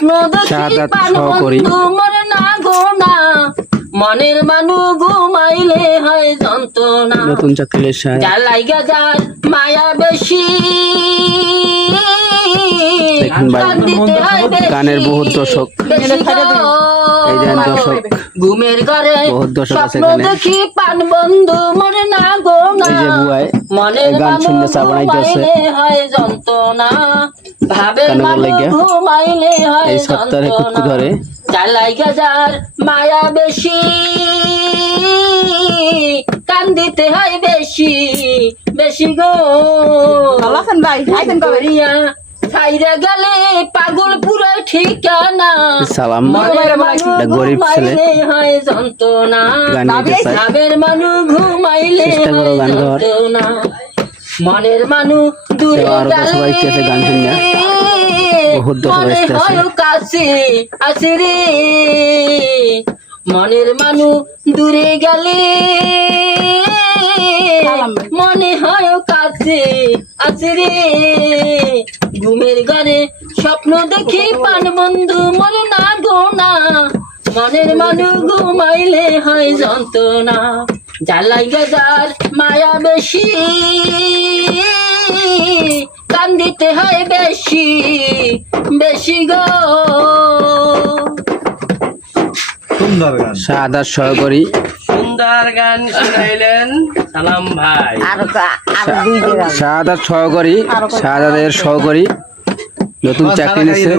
স্বপ্ন দেখি পান বন্ধু মরে না গো না, মনের মানু ঘুমাইলে হয় যন্ত্রণা। নতুন চাকরির সাহেব জ্বালাই গাজার মায়া বেশি, দেখুন ভাই, গানের বহুত দর্শক, এই যে দর্শক ঘুমের ঘরে বহুত দর্শক আছে স্বপ্ন এখানে। দেখি পান বন্ধু মরে না গো না, এই যে বুয়াই মনের গান মানু শুনতে চা বানাইতেছে ঘুমাইলে হয় যন্ত্রণা, ভাবের গানের মানু লাগিয়া ঘুমাইলে হয় এই সপ্তাহে কুটকু যন্ত্রণা। ধরে জ্বালাই গাজার মায়া বেশি, কান্দিতে হয় বেশি বেশি গো। করিয়া ছাইরা গেলে পাগল পুরো ঠিকানা, সালাম, মনের মানু একটা গরিব ছেলে ঘুমাইলে হয় যন্ত্রণা, গান গাইতে চায়। ভাবের মানু ঘুমাইলে চেষ্টা করো হয় গান গাওয়ার। যন্ত্রণা, মনের মানু দূরে আরো দর্শক গেলে আসতেছে গান শুনিয়া, বহুত দর্শক মনে আসতেছে। হয় কাছে আছে রে, মনের মানু দূরে গেলে মনে হয় কাছে আছে রে, ঘুমের ঘরে স্বপ্ন দেখি পান বন্ধু মরে না গো না, মনের মানু ঘুমাইলে হয় যন্ত্রণা। জ্বালাই গাজার মায়া বেশি, কান্দিতে হয় বেশি বেশি গো। সুন্দর গান, শাহাদাত সহকারী, সুন্দর গান শুনাইলেন সালাম ভাই। শাহাদাত সহকারী, শাহাদাতের সহকারী নতুন চাকরি নিচ্ছে।